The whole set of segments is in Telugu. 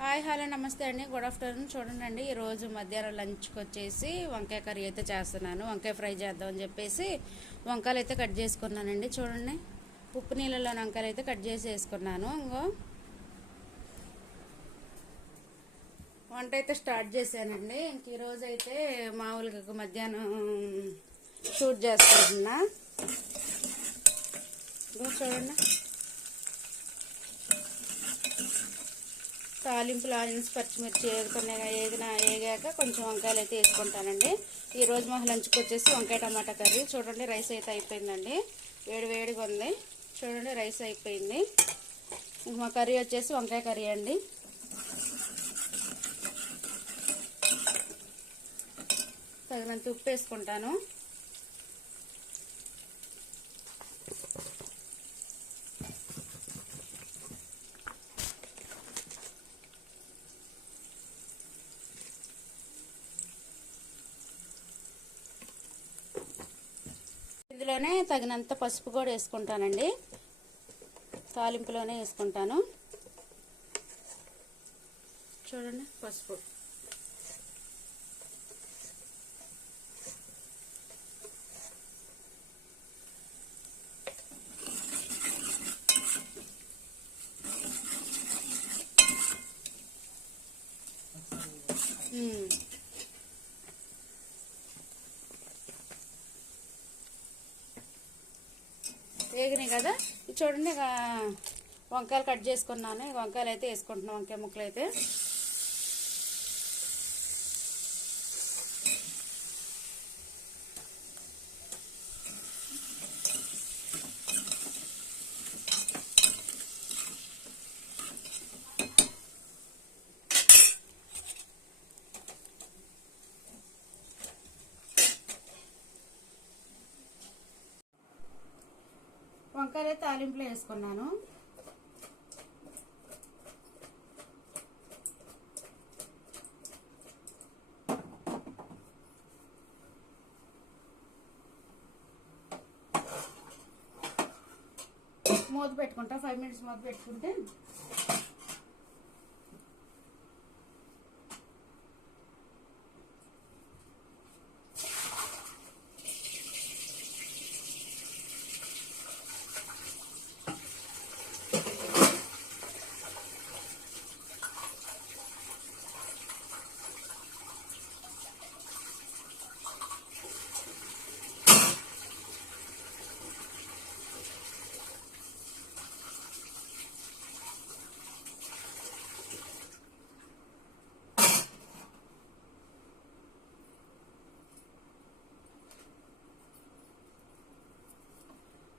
హాయ్ హలో నమస్తే అండి. Good afternoon. చూడండి అండి ఈరోజు మధ్యాహ్నం లంచ్కి వచ్చేసి వంకాయ కర్రీ అయితే చేస్తున్నాను. వంకాయ ఫ్రై చేద్దామని చెప్పేసి వంకాయలు అయితే కట్ చేసుకున్నానండి. చూడండి ఉప్పు నీళ్ళలో వంకాయలు అయితే కట్ చేసి వేసుకున్నాను. ఇంకో. వంట అయితే స్టార్ట్ చేశానండి. ఇంక ఈరోజు అయితే మామూలుగా మధ్యాహ్నం షూట్ చేసుకుంటున్నా. చూడండి. తాలింపులు ఆనియన్స్ పచ్చిమిర్చి ఏగుతున్నాయి ఏగిన ఏగాక కొంచెం వంకాయలు అయితే వేసుకుంటానండి. ఈరోజు మా లంచ్కి వచ్చేసి వంకాయ టమాటా కర్రీ. చూడండి రైస్ అయితే అయిపోయిందండి. వేడి వేడిగా ఉంది. చూడండి రైస్ అయిపోయింది. మా కర్రీ వచ్చేసి వంకాయ కర్రీ అండి. తగినంత ఉప్పు వేసుకుంటాను ఇందులోనే తగినంత పసుపు కూడా వేసుకుంటానండి. తాలింపులోనే వేసుకుంటాను. చూడండి పసుపు మ్మ్. వేగినాయి కదా ఇది చూడండి ఇక వంకాయలు కట్ చేసుకున్నాను. వంకాయలు అయితే వేసుకుంటున్నాను వంకాయ ముక్కలు అయితే మిరపకాయలు అయితే తాలింపులో వేసుకున్నాను. మూత పెట్టుకుంటా ఫైవ్ మినిట్స్ మూత పెట్టుకుంటే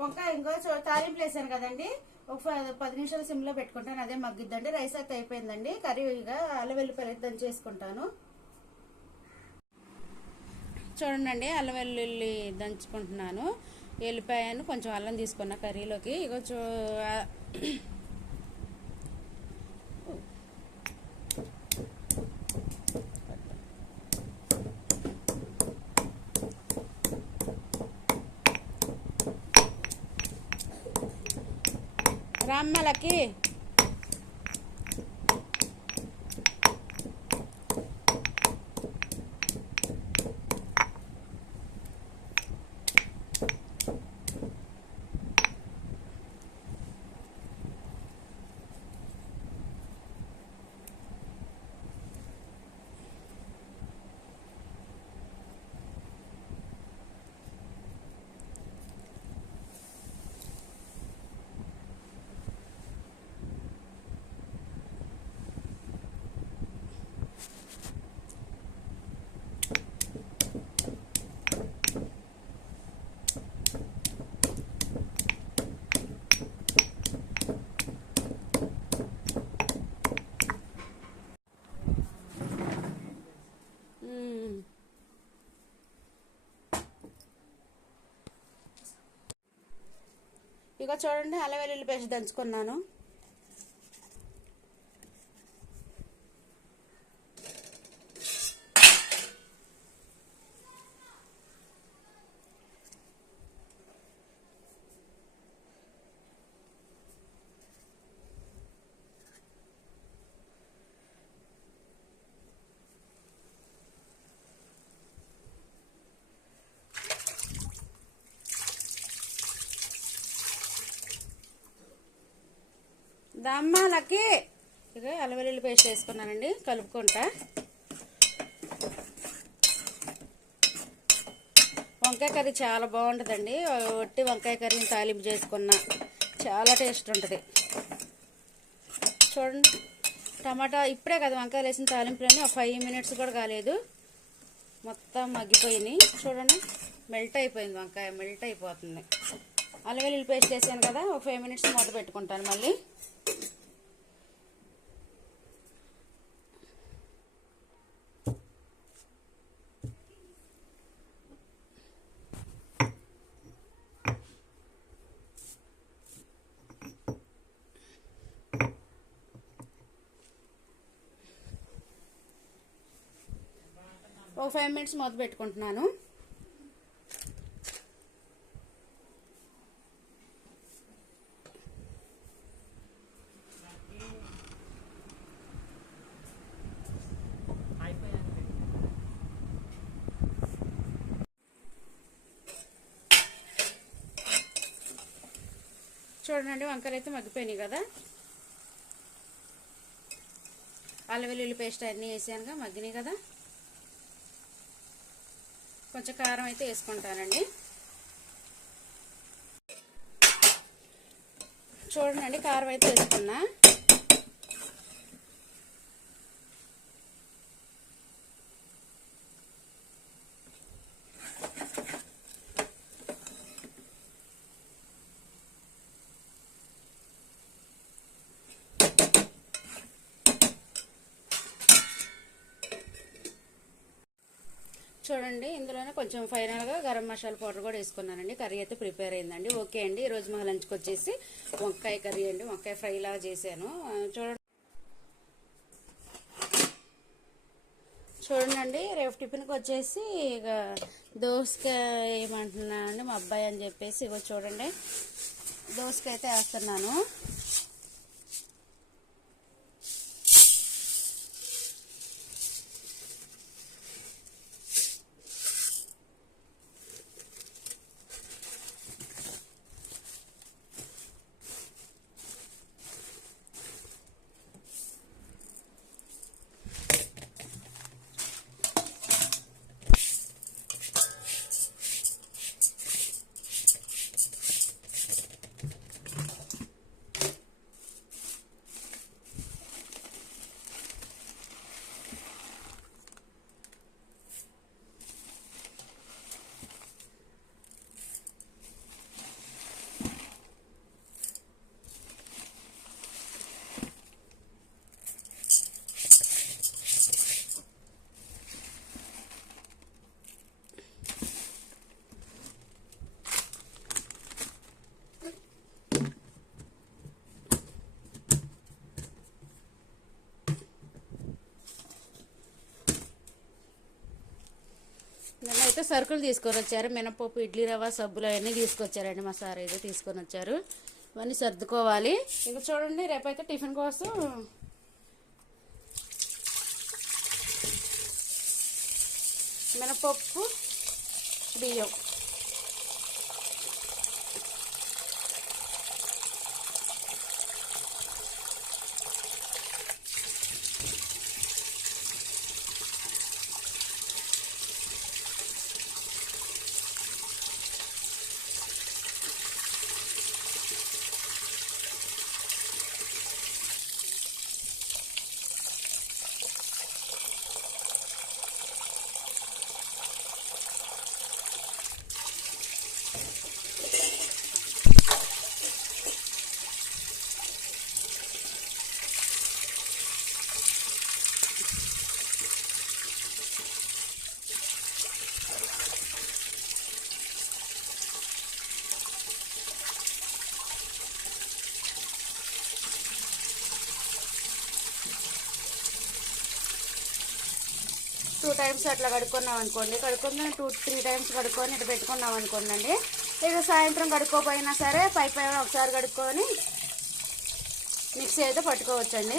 వంకాయ ఇంకో చూ- తాలింపులు వేసాను కదండి. ఒక పది నిమిషాలు సిమ్లో పెట్టుకుంటాను. అదే మగ్గిద్దండి. రైస్ అయితే అయిపోయిందండి. కర్రీగా అల్లం వెల్లిపాయలు అయితే దంచేసుకుంటాను. చూడండి అల్లం వెల్లుల్లి దంచుకుంటున్నాను. వెల్లిపాయను కొంచెం అల్లం తీసుకున్న కర్రీలోకి. ఇక చూ ఆ- ఇక చూడండి అల్లం వెల్లుల్లి పేస్ట్ దంచుకున్నాను. దమ్మా లక్కి. ఇక అల్లవెల్లుల్లి పేస్ట్ వేసుకున్నానండి కలుపుకుంటా. వంకాయ కర్రీ చాలా బాగుంటుందండి. ఒట్టి వంకాయ కర్రీని తాలింపు చేసుకున్న చాలా టేస్ట్ ఉంటుంది. చూడండి టమాటా ఇప్పుడే కదా వంకాయలు వేసిన తాలింపులని ఒక ఫైవ్ మినిట్స్ కూడా కాలేదు. మొత్తం మగ్గిపోయినాయి. చూడండి మెల్ట్ అయిపోయింది వంకాయ మెల్ట్ అయిపోతుంది. అల్లం పేస్ట్ వేసాను కదా ఒక ఫైవ్ మినిట్స్ మూత పెట్టుకుంటాను మళ్ళీ. ఒక ఫైవ్ మినిట్స్ మూత పెట్టుకుంటున్నాను. చూడండి వంకాయలు అయితే మగ్గిపోయినాయి కదా. అల్లం వెల్లుల్లి పేస్ట్ అన్నీ వేసానుగా మగ్గినాయి కదా. కొంచెం కారం అయితే వేసుకుంటానండి. చూడండి కారం అయితే వేసుకున్నా. చూడండి ఇందులోనే కొంచెం ఫైనల్గా గరం మసాలా పౌడర్ కూడా వేసుకున్నానండి. కర్రీ అయితే ప్రిపేర్ అయిందండి. ఓకే అండి. ఈరోజు మా లంచ్కి వచ్చేసి వంకాయ కర్రీ అండి. వంకాయ ఫ్రై లాగా చేశాను. చూడండి. చూడండి రేపు టిఫిన్కి వచ్చేసి ఇక దోసకాయ ఏమంటున్నా అండి మా అబ్బాయి అని చెప్పేసి ఇగో చూడండి. దోసకాయ అయితే వేస్తున్నాను. అయితే సరుకులు తీసుకొని వచ్చారు మినపప్పు ఇడ్లీ రవ్వ సబ్బులు అవన్నీ తీసుకొచ్చారండి మా సార్ అయితే తీసుకొని వచ్చారు ఇవన్నీ సర్దుకోవాలి. ఇంకా చూడండి రేపైతే టిఫిన్ కోసం మినపప్పు బియ్యం. టైమ్స్ అట్లా కడుక్కున్నాం అనుకోండి. కడుక్కున్న టూ త్రీ టైమ్స్ కడుక్కొని ఇట్లా పెట్టుకున్నాం అనుకోండి ఇక సాయంత్రం కడుక్కోపోయినా సరే పై పైన ఒకసారి కడుక్కొని మిక్సీ అయితే పట్టుకోవచ్చండి.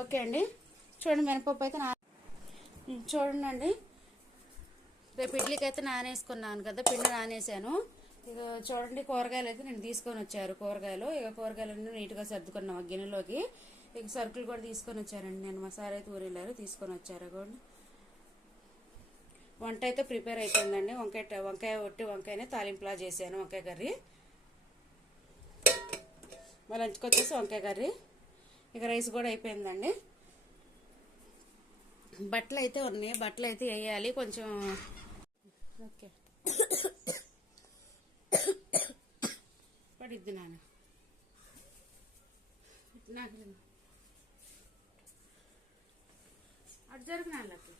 ఓకే అండి. చూడండి మినపప్పు అయితే నా చూడండి అండి రేపు ఇడ్లీకి అయితే నానేసుకున్నాను కదా పిండి నానేసాను. ఇక చూడండి కూరగాయలు అయితే నేను తీసుకొని వచ్చారు కూరగాయలు. ఇక కూరగాయలన్నీ నీట్గా సర్దుకున్నాం గిన్నెలోకి. ఇక సరుకులు కూడా తీసుకొని వచ్చారండి నేను. మసాలా అయితే ఊరెళ్ళారు తీసుకొని వచ్చారు. కూడా వంట అయితే ప్రిపేర్ అయిపోయిందండి. వంకాయ వంకాయ ఒట్టి వంకాయనే తాలింపులా చేశాను వంకాయ కర్రీ. మా లంచ్కి వచ్చేసి వంకాయ కర్రీ. ఇక రైస్ కూడా అయిపోయిందండి. బట్టలు అయితే ఉన్నాయి. బట్టలు అయితే వేయాలి. కొంచెం ఓకే. పడిద్ది నాన్న. నాకు అటు జరుగు నాన్నకి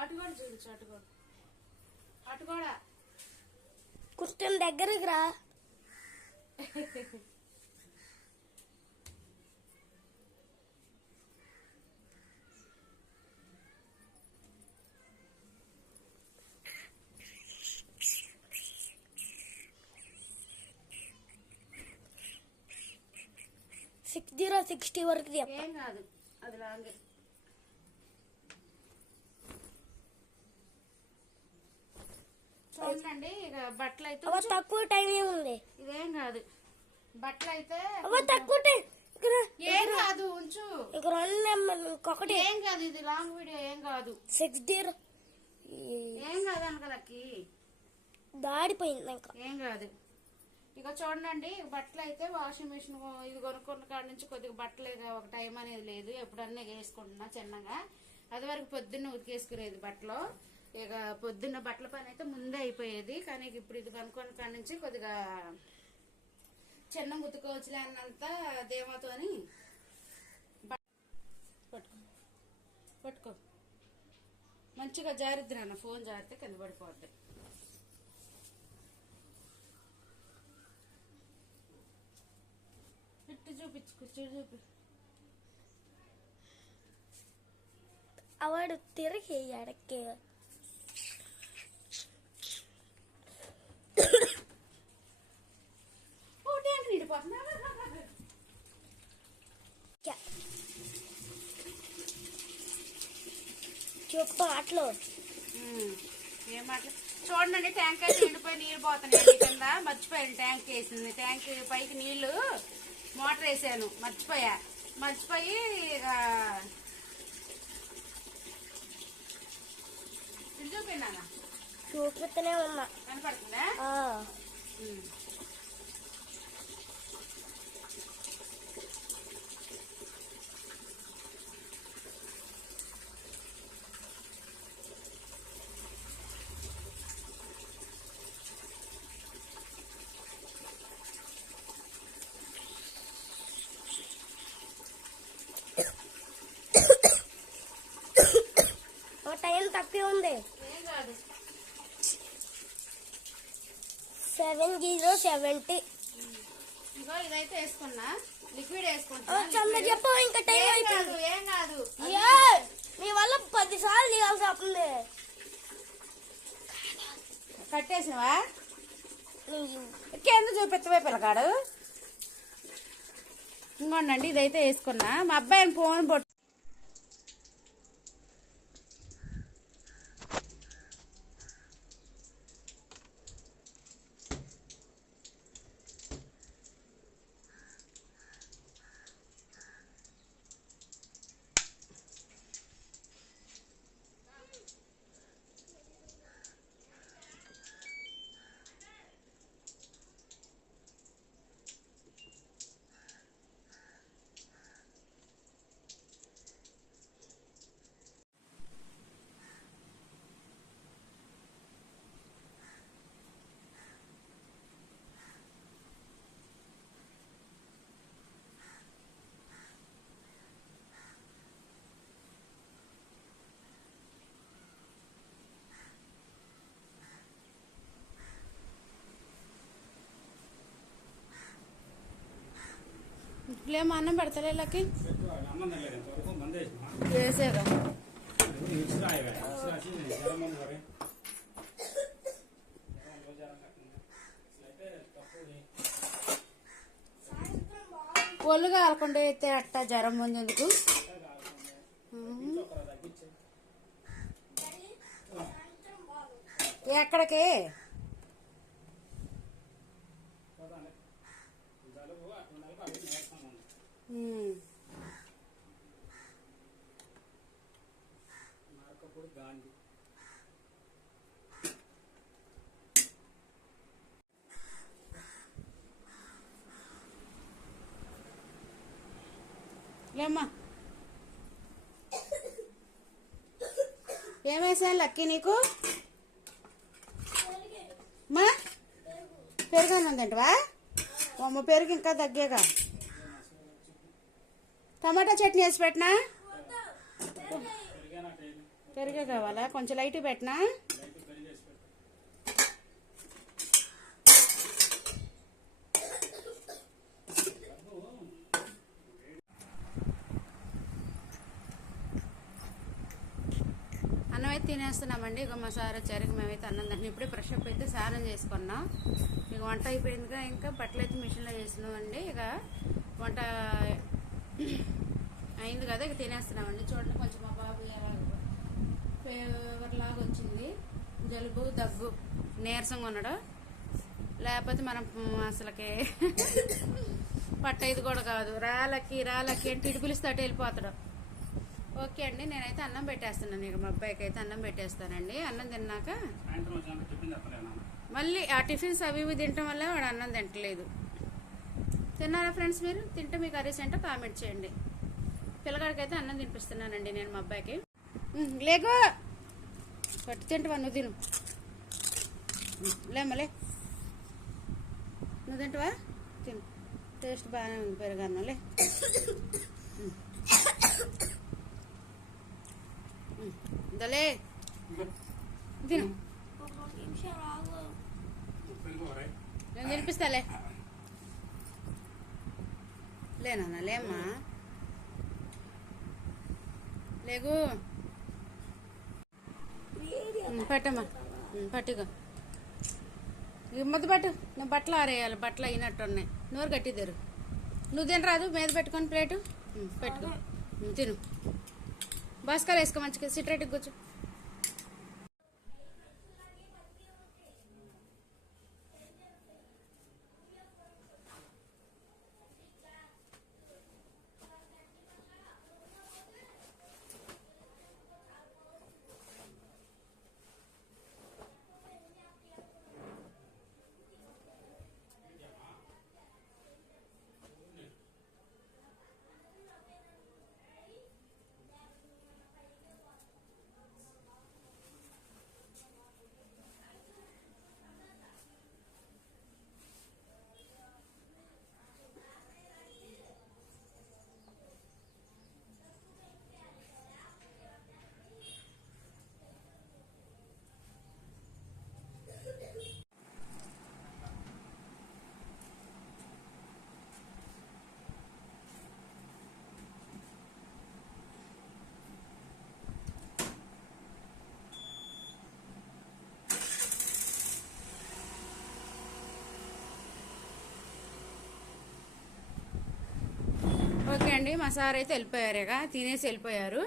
అటు కూడా చూడొచ్చు అటు కూడా. అటు కూడా. కూర్చొని దగ్గరకు రా. సిక్స్ జీరో సిక్స్టీ వరకు చెప్ప. కాదు అది లాంగ్ చూడండి ఇక బట్టలు అయితే తక్కువ టైం ఉంది? ఇదేం కాదు. బట్టలు అయితే తక్కువ టైం. ఇక్కడ ఏం కాదు ఉంచు. ఇక రెండు నెంబర్ ఇంకొకటి. ఏం కాదు ఇది లాంగ్ వీడియో ఏం కాదు. సిక్స్ జీరో ఏం కాదు అనకలకి దాడిపోయింది ఇంకా. ఏం కాదు. ఇక చూడండి బట్టలు అయితే వాషింగ్ మిషన్ ఇది కొనుక్కున్న కాడ నుంచి కొద్దిగా బట్టలు ఒక టైం అనేది లేదు. ఎప్పుడన్నా వేసుకుంటున్నా చిన్నగా. అది వరకు పొద్దున్న ఉతికేసుకునేది బట్టలు. ఇక పొద్దున్న బట్టల పని అయితే ముందే అయిపోయేది. కానీ ఇక ఇప్పుడు ఇది కనుక్కొని కాడ నుంచి కొద్దిగా చిన్న ఉతుకోవచ్చులే అన్నంత ధీమాతో అని పట్టుకో. పట్టుకో. మంచిగా జారిద్ది నాన్న. ఫోన్ జారితే కింద పడిపోద్ది. ఇట్టు చూపించు కూర్చో చూపి. అవడు తిరిగి ఎడక్కి చెప్పు అట్లు ఏం చూడండి ట్యాంక్ అయితే నిండిపోయి నీళ్ళు పోతున్నాయి కింద. మర్చిపోయాను ట్యాంక్ వేసింది. ట్యాంక్ పైకి నీళ్ళు మోటార్ వేసాను. మర్చిపోయా. మర్చిపోయి చూపినానా చూపిస్తూనే ఉన్నా. కనపడుతుందా ఆ, ఉమ్. ఓ టైం తక్కువ ఉంది ఏం కాదు సెవెన్ జీరో సెవెంటీ ఇగో ఇదైతే వేసుకున్నా. లిక్విడ్ ఓ, వేసుకుంటా చంద liquid. చెప్పు ఇంకా టైం అయిపోయింది. ఏం కాదు. నీ వల్ల పది సార్లు తీయాల్సి వస్తుంది. కట్టేసినవా? కింద చూపెత్తవే పిల్లగాడు ఇంకోండి ఇదైతే వేసుకున్నా. మా అబ్బాయిని ఫోన్ పొట్టు ఇట్లేమో అన్నం పెడతలే వీళ్ళకి అన్నం తినలేదు ఇంతవరకు మంది వేసినా వేసేగా ఇసురా ఇవే ఇసురా వచ్చి జ్వరం ఉంది మరి జ్వరం ఇట్లే మా అన్నం పెడతలే వీళ్ళకి వేసేగా ఒళ్ళు కాలకుండా అయితే అట్ట జ్వరం పొందేందుకు ఎక్కడికి జలుబు అటు నెలకు అవి నేర్చుకుని గాంధీ లేమ్మా ఏమేసాను లక్కీ నీకు? మా? పెరుగు ఉందంటవా అమ్మ పెరుగు ఇంకా తగ్గేగా. టమాటా చట్నీ వేసి పెట్టినా? పెరిగే పెరుగే కావాలా? కొంచెం లైట్ పెట్టినా? అన్నం అయితే తినేస్తున్నామండి. ఇక మా సార్ వచ్చారు. మేమైతే అన్నం తింటున్నాం. ఇప్పుడే ఫ్రెష్ అప్ అయితే స్నానం చేసుకున్నాం. ఇక వంట అయిపోయిందిగా. ఇంకా బట్టలు అయితే మిషన్లో వేసినామండి. ఇక వంట అయింది కదా ఇక తినేస్తున్నామండి. చూడండి కొంచెం మా బాబు ఫీవర్ లాగా వచ్చింది. జలుబు దగ్గు నీరసంగా ఉన్నాడు. లేకపోతే మనం అసలుకి పట్టేది కూడా కాదు. రాలకి రాలకి అంటే ఇటు పిలిస్తే అటు వెళ్ళిపోతాడు. ఓకే అండి నేనైతే అన్నం పెట్టేస్తున్నాను. ఇక మా అబ్బాయికి అయితే అన్నం పెట్టేస్తానండి. అన్నం తిన్నాక మళ్ళీ ఆ టిఫిన్స్ అవి ఇవి తినటం వల్ల వాడు అన్నం తింటలేదు. తిన్నారా ఫ్రెండ్స్ మీరు? తింటే మీకు కర్రీస్ అంటే కామెంట్ చేయండి. పిల్లగాడికి అయితే అన్నం తినిపిస్తున్నానండి నేను మా అబ్బాయికి. లేగో పట్టు తింటావా నువ్వు తిను. ఉమ్, లేమ్మలే. నువ్వు తింటావా తిను. టేస్ట్ బాగానే ఉంది పెరుగన్నంలే దలే తిను. నేను తినిపిస్తాలే లేనా లేమ్మా లేగు పట్టమ్మా. పట్టుకో. ముద్ద పట్టు. నువ్వు బట్టలు ఆరేయాలి. బట్టలు అయినట్టు ఉన్నాయి నోరు గట్టిద్దరు నువ్వు తినరాదు మీద పెట్టుకొని ప్లేటు. పెట్టుకో. తిను. భాస్కర్ వేసుకో మంచిగా. సిట్రేట్కి కూర్చో. ఓకే మా సార్ అయితే వెళ్ళిపోయారుగా తినేసి వెళ్ళిపోయారు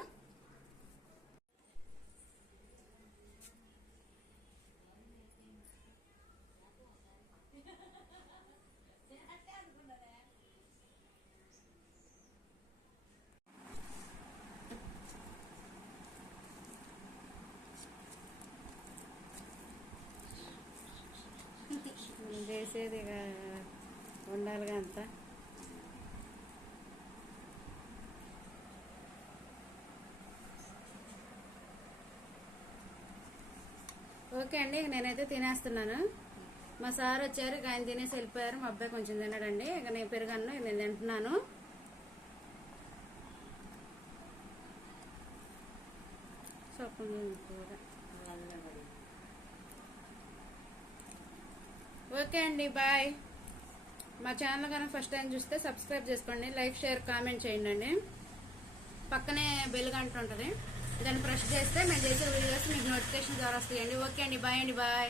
మనం చేసేది ఇక ఉండాలిగా అంతా ఓకే అండి నేనైతే తినేస్తున్నాను. మా సార్ వచ్చారు ఆయన తినేసి వెళ్ళిపోయారు. మా అబ్బాయి కొంచెం తినడండి ఇక నేను పెరుగన్ను నేను తింటున్నాను. ఓకే అండి బాయ్. మా ఛానల్ కనుక ఫస్ట్ టైం చూస్తే సబ్స్క్రైబ్ చేసుకోండి లైక్ షేర్ కామెంట్ చేయండి అండి. పక్కనే బెల్ గంట ఉంటుంది. దాన్ని ప్రెస్ చేస్తే మేము చేసే వీడియోస్ మీకు నోటిఫికేషన్ ద్వారా వస్తాయండి. ఓకే అండి బాయ్ అండి బాయ్